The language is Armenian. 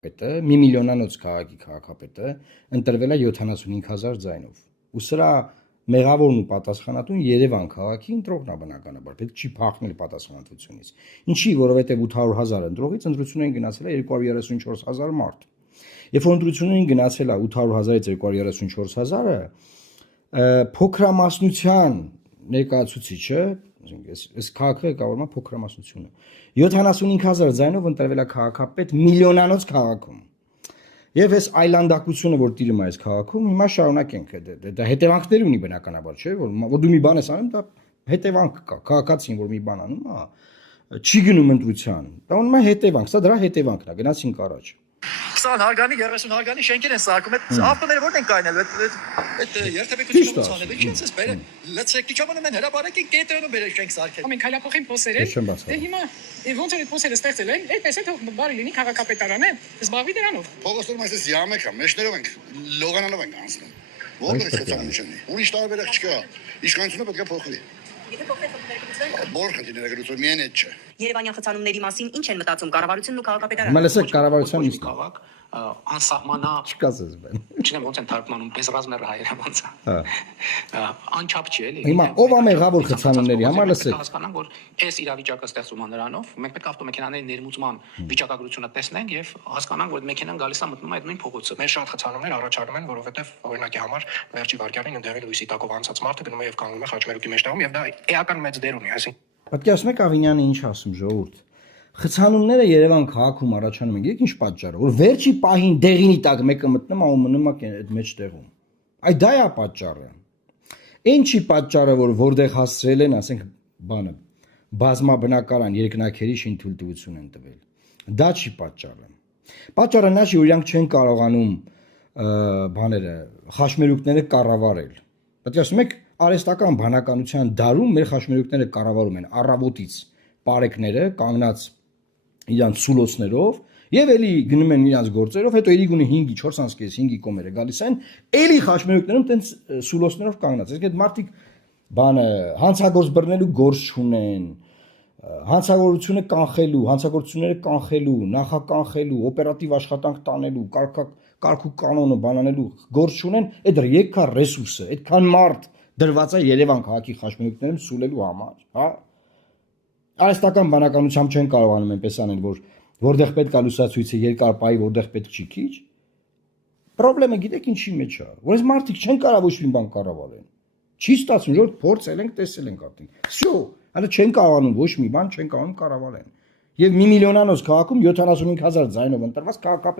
Պետը, մի միլիոնանոց քաղաքի քաղաքապետը ընտրվել է 75,000 ձայնով։ Ու սրա մեղավորն ու պատասխանատուն Երևան քաղաքի ընտրողն է բնականաբար, պետք չի փախնել պատասխանատվությունից։ Ինչի, որովհետև 800,000 ընտրողից ընտրություններին գնացել է 234,000 մարդ։ Երբ որ ընտրություններին գնացել է 800,000-ից 234,000-ը, փոքրամասնության ներկայացուցիչը, այս քաղաքը կառավարում է փոքրամասնությունը, 75,000 ձայնով ընտրվել է քաղաքապետ միլիոնանոց քաղաքում։ Եվ այս այլանդակությունը, որ տիրում է այս քաղաքում, հիմա շարունակենք, դա հետևանքներ ունի բնականաբար, չէ՞, որ դու մի բան ես անում, դա հետևանք կա, քաղաքացին, որ մի բան անում է, չի գնում ընտրության, դա ունի է հետևանք, սա դրա հետևանքն է, գնացինք առաջ։ 20 հարգանի, 30 հարգանի շենքեր են սարքում, այդ ավտոները որտեն կայնելու, այդ երթևեկությունը ցանելու, ինչ ես բերել, լցրեք դիչաբանը մեն հրաբարեկի կետրոնում բերել շենք սարքել։ Ամեն քայլափոխին փոսերել, դե հիմա ոնց էր այդ փոսերը ստեղծել են, այդպես է թող բարի լինի քաղաքապետարան է, զբաղվի դրանով։ Փողոցում այսպես յամեկ է, մեջներով ենք, լողանալով ենք անցնում։ Որտեղ խցանում չունի։ Ուրիշ տարբերակ չկա։ Իշխանությունը պետք է փոխվի։ Եթե փոխվի Բոլոր խնդիրները գրություն միայն այդ չէ։ Երևանյան խցանումների մասին ինչ են մտածում կառավարությունն ու քաղաքապետարանը։ Հիմա լսեք կառավարության իսկ քաղաք անսահմանա չկասես բան։ չնեմ ոնց են թարգմանում բեզրազմներ հայերը ոնց անչափ չի էլի Հիմա ով է մեղավոր խցանումների համար լսեք հասկանանք որ այս իրավիճակը ստեղծվում է նրանով մենք պետք է ավտոմեքենաների ներմուծման վիճակագրությունը տեսնենք եւ հասկանանք որ մեքենան գալիս է մտնում է այդ նույն փողոցը Մեր շատ խցանումներ առաջանում են, որովհետև օրինակի համար վերջի վարկյանին ընդեղի լույսի տակով անցած մարդը գնում է եւ կանգնում է խաչմերուկի մեջտեղում եւ դա էական մեծ դեր ունի, այսինքն Պատկերացնեք Ավինյանը ինչ ասում ժողովուրդ։ Խցանումները Երևան քաղաքում առաջանում են, գիտեք ինչ պատճառը, որ վերջի պահին դեղինի տակ մեկը մտնում է ու մնում է այդ մեջտեղում։ Այդ դա է պատճառը։ Ինչի պատճառը, որ որտեղ հասցրել են, ասենք, բանը, բազմաբնակարան երկնաքերի շինթույլտվություն են տվել։ Դա չի պատճառը։ Պատճառը նա չի, որ իրանք չեն կարողանում բաները, խաչմերուկները կառավարել։ Պատկերացնեք արհեստական բանականության դարում մեր խաչմերուկները կառավարում են առավոտից պարեկները կանգնած իրանց սուլոցներով եւ էլի գնում են իրանց գործերով, հետո էլի գունի 5-ի 4:30 5-ի կոմերը գալիս են, էլի խաչմերուկներում տենց սուլոցներով կանգնած։ Այսինքն այդ մարդիկ բանը հանցագործ բռնելու գործ չունեն, հանցագործությունը կանխելու, հանցագործությունները կանխելու, նախականխելու, օպերատիվ աշխատանք տանելու, կարգ ու կանոնը բանանելու գործ չունեն, այդ եկա ռեսուրսը, այդքան մարդ դրված է Երևան քաղաքի խաչմերուկներում սուլելու համար, հա։ Արհեստական բանականությամբ չեն կարողանում այնպես անել, որ որտեղ պետք է լուսացույցը երկար պահի, որտեղ պետք չի քիչ։ Պրոբլեմը գիտեք ինչի մեջ է, որ այս մարդիկ չեն կարող ոչ մի բան կառավարեն։ Չի ստացվում, որ փորձել ենք, տեսել ենք արդեն։ Всё, հələ չեն կարողանում ոչ մի բան չեն կարողանում կառավարեն։ Եվ մի միլիոնանոց քաղաքում 75,000 ձայնով ընտրված քաղաքապետ